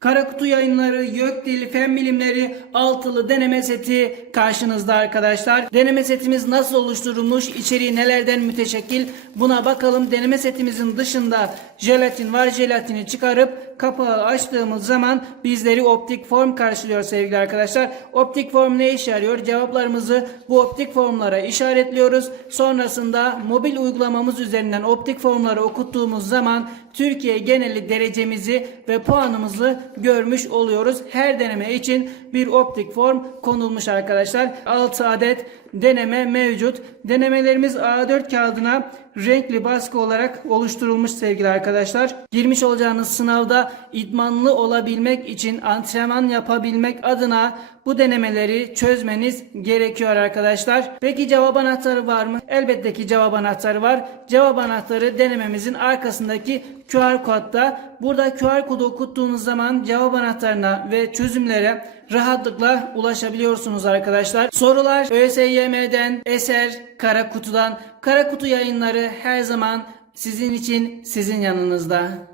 Kara Kutu Yayınları YÖK Dili Fen Bilimleri altılı deneme seti karşınızda arkadaşlar. Deneme setimiz nasıl oluşturulmuş, içeriği nelerden müteşekkil buna bakalım. Deneme setimizin dışında jelatin var. Jelatini çıkarıp kapağı açtığımız zaman bizleri optik form karşılıyor sevgili arkadaşlar. Optik form ne işe yarıyor? Cevaplarımızı bu optik formlara işaretliyoruz. Sonrasında mobil uygulamamız üzerinden optik formları okuttuğumuz zaman Türkiye geneli derecemizi ve puanımızı görmüş oluyoruz. Her deneme için bir optik form konulmuş arkadaşlar. 6 adet deneme mevcut. Denemelerimiz A4 kağıdına renkli baskı olarak oluşturulmuş sevgili arkadaşlar. Girmiş olacağınız sınavda idmanlı olabilmek için antrenman yapabilmek adına bu denemeleri çözmeniz gerekiyor arkadaşlar. Peki cevap anahtarı var mı? Elbette ki cevap anahtarı var. Cevap anahtarı denememizin arkasındaki QR kodda. Burada QR kodu okuttuğunuz zaman cevap anahtarına ve çözümlere rahatlıkla ulaşabiliyorsunuz arkadaşlar. Sorular ÖSYM'den, Eser, Kara Kutu'dan. Kara Kutu yayınları her zaman sizin için sizin yanınızda.